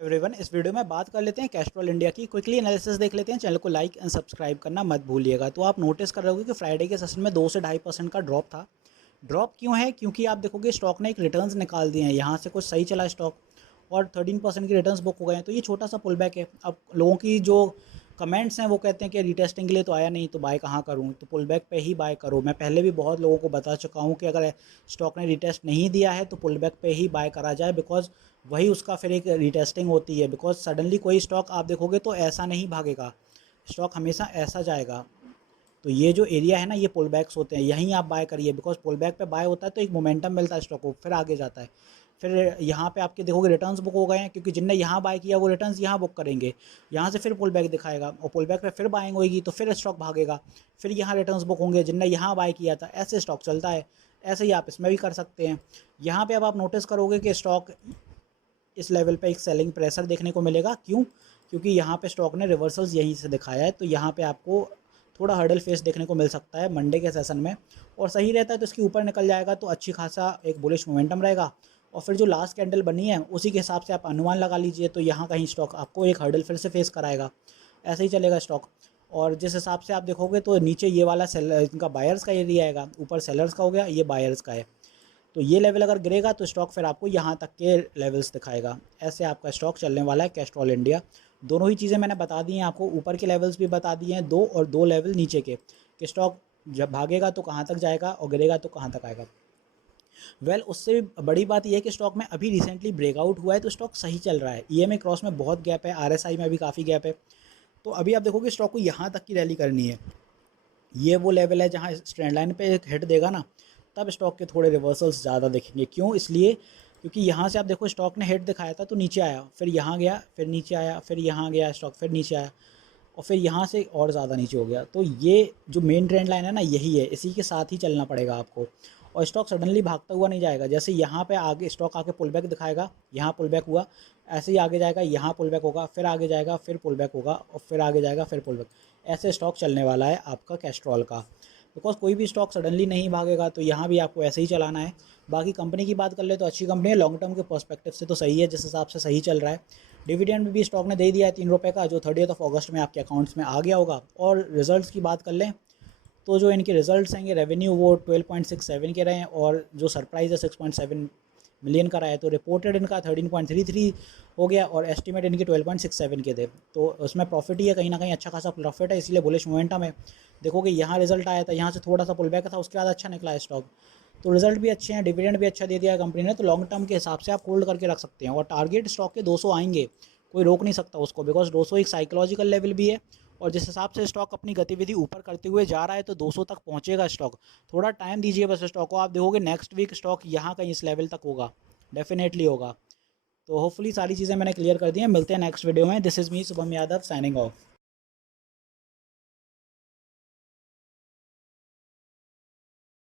Everyone, इस video में बात कर लेते हैं कैस्ट्रॉल इंडिया की। क्विकली एनालिसिस देख लेते हैं। चैनल को लाइक एंड सब्सक्राइब करना मत भूलिएगा। तो आप नोटिस कर रहे होगे कि फ्राइडे के सेशन में 2 से 2.5% का ड्रॉप था। ड्रॉप क्यों है? क्योंकि आप देखोगे स्टॉक ने एक रिटर्न्स निकाल दिए हैं। यहाँ से कुछ सही चला स्टॉक और 13% की रिटर्न्स बुक हो गए हैं। तो ये छोटा सा पुल बैक है। अब लोगों की जो कमेंट्स हैं वो कहते हैं कि रिटेस्टिंग के लिए तो आया नहीं, तो बाय कहाँ करूँ? तो पुल बैक पे ही बाय करो। मैं पहले भी बहुत लोगों को बता चुका हूँ कि अगर स्टॉक ने रिटेस्ट नहीं दिया है तो पुल बैक पे ही बाय करा जाए, बिकॉज वही उसका फिर एक रिटेस्टिंग होती है। बिकॉज सडनली कोई स्टॉक आप देखोगे तो ऐसा नहीं भागेगा, स्टॉक हमेशा ऐसा जाएगा। तो ये जो एरिया है ना, ये पुल बैक्स होते हैं, यहीं आप बाय करिए। बिकॉज पुल बैक पे बाय होता है तो एक मोमेंटम मिलता है स्टॉक को, फिर आगे जाता है। फिर यहाँ पे आपके देखोगे रिटर्न्स बुक हो गए हैं, क्योंकि जिनने यहाँ बाय किया वो रिटर्न्स यहाँ बुक करेंगे। यहाँ से फिर पुल बैक दिखाएगा और पुल बैक पे फिर बाइंग होगी तो फिर स्टॉक भागेगा। फिर यहाँ रिटर्न्स बुक होंगे जिनने यहाँ बाय किया था। ऐसे स्टॉक चलता है। ऐसे ही आप इसमें भी कर सकते हैं। यहाँ पे अब आप नोटिस करोगे कि स्टॉक इस लेवल पे एक सेलिंग प्रेशर देखने को मिलेगा। क्यों? क्योंकि यहाँ पे स्टॉक ने रिवर्सल्स यहीं से दिखाया है। तो यहाँ पे आपको थोड़ा हर्डल फेस देखने को मिल सकता है मंडे के सेशन में। और सही रहता है तो इसके ऊपर निकल जाएगा तो अच्छी खासा एक बुलिश मोमेंटम रहेगा। और फिर जो लास्ट कैंडल बनी है उसी के हिसाब से आप अनुमान लगा लीजिए, तो यहाँ कहीं स्टॉक आपको एक हर्डल फिर से फेस कराएगा। ऐसे ही चलेगा स्टॉक। और जिस हिसाब से आप देखोगे तो नीचे ये वाला सेलर, इनका बायर्स का एरिया आएगा, ऊपर सेलर्स का हो गया, ये बायर्स का है। तो ये लेवल अगर गिरेगा तो स्टॉक फिर आपको यहाँ तक के लेवल्स दिखाएगा। ऐसे आपका स्टॉक चलने वाला है कैस्ट्रॉल इंडिया। दोनों ही चीज़ें मैंने बता दी हैं आपको, ऊपर के लेवल्स भी बता दिए हैं दो, और 2 लेवल नीचे के, कि स्टॉक जब भागेगा तो कहाँ तक जाएगा और गिरेगा तो कहाँ तक आएगा। उससे भी बड़ी बात यह है कि स्टॉक में अभी रिसेंटली ब्रेकआउट हुआ है तो स्टॉक सही चल रहा है। ईएमए क्रॉस में बहुत गैप है, आरएसआई में भी काफ़ी गैप है। तो अभी आप देखोगे स्टॉक को यहाँ तक की रैली करनी है। ये वो लेवल है जहाँ ट्रेंड लाइन पे एक हिट देगा ना, तब स्टॉक के थोड़े रिवर्सल्स ज़्यादा दिखेंगे। क्यों? इसलिए क्योंकि यहाँ से आप देखो स्टॉक ने हिट दिखाया था तो नीचे आया, फिर यहाँ गया, फिर नीचे आया, फिर यहाँ गया स्टॉक, फिर नीचे आया, और फिर यहाँ से और ज़्यादा नीचे हो गया। तो ये जो मेन ट्रेंड लाइन है ना, यही है। इसी के साथ ही चलना पड़ेगा आपको। और स्टॉक सडनली भागता हुआ नहीं जाएगा। जैसे यहाँ पे आगे स्टॉक आके पुल बैक दिखाएगा, यहाँ पुल बैक हुआ, ऐसे ही आगे जाएगा, यहाँ पुल बैक होगा, फिर आगे जाएगा, फिर पुल बैक होगा, और फिर आगे जाएगा, फिर पुल बैक। ऐसे स्टॉक चलने वाला है आपका कैस्ट्रॉल का। बिकॉज कोई भी स्टॉक सडनली नहीं भागेगा, तो यहाँ भी आपको ऐसे ही चलाना है। बाकी कंपनी की बात कर ले तो अच्छी कंपनी है, लॉन्ग टर्म के पर्सपेक्टिव से तो सही है, जिस हिसाब से सही चल रहा है। डिविडेंड में भी स्टॉक ने दे दिया है 3 रुपये का, जो 30 अगस्त में आपके अकाउंट्स में आ गया होगा। और रिजल्ट्स की बात कर लें तो जो इनके रिजल्ट्स हैं, रेवेन्यू वो 12.67 के रहे हैं, और जो सरप्राइज है 6.7 मिलियन का रहा है। तो रिपोर्टेड इनका 13.33 हो गया, और एस्टिमेट इनके 12.67 के थे। तो उसमें प्रॉफिट ही है, कहीं ना कहीं अच्छा खासा प्रॉफिट है, इसलिए बुलिश मोमेंटम है। देखोगे यहाँ रिजल्ट आया था, यहाँ से थोड़ा सा पुल बैक था, उसके बाद अच्छा निकला है स्टॉक। तो रिजल्ट भी अच्छे हैं, डिविडेंड भी अच्छा दे दिया है कंपनी ने। तो लॉन्ग टर्म के हिसाब से आप होल्ड करके रख सकते हैं। और टारगेट स्टॉक के 200 आएंगे, कोई रोक नहीं सकता उसको, बिकॉज 200 एक साइकोलॉजिकल लेवल भी है। और जिस हिसाब से स्टॉक अपनी गतिविधि ऊपर करते हुए जा रहा है तो 200 तक पहुंचेगा स्टॉक। थोड़ा टाइम दीजिए बस स्टॉक को। आप देखोगे नेक्स्ट वीक स्टॉक यहाँ कहीं इस लेवल तक होगा, डेफिनेटली होगा। तो होपफुली सारी चीज़ें मैंने क्लियर कर दी हैं। मिलते हैं नेक्स्ट वीडियो में। This is me Shubham Yadav, signing off.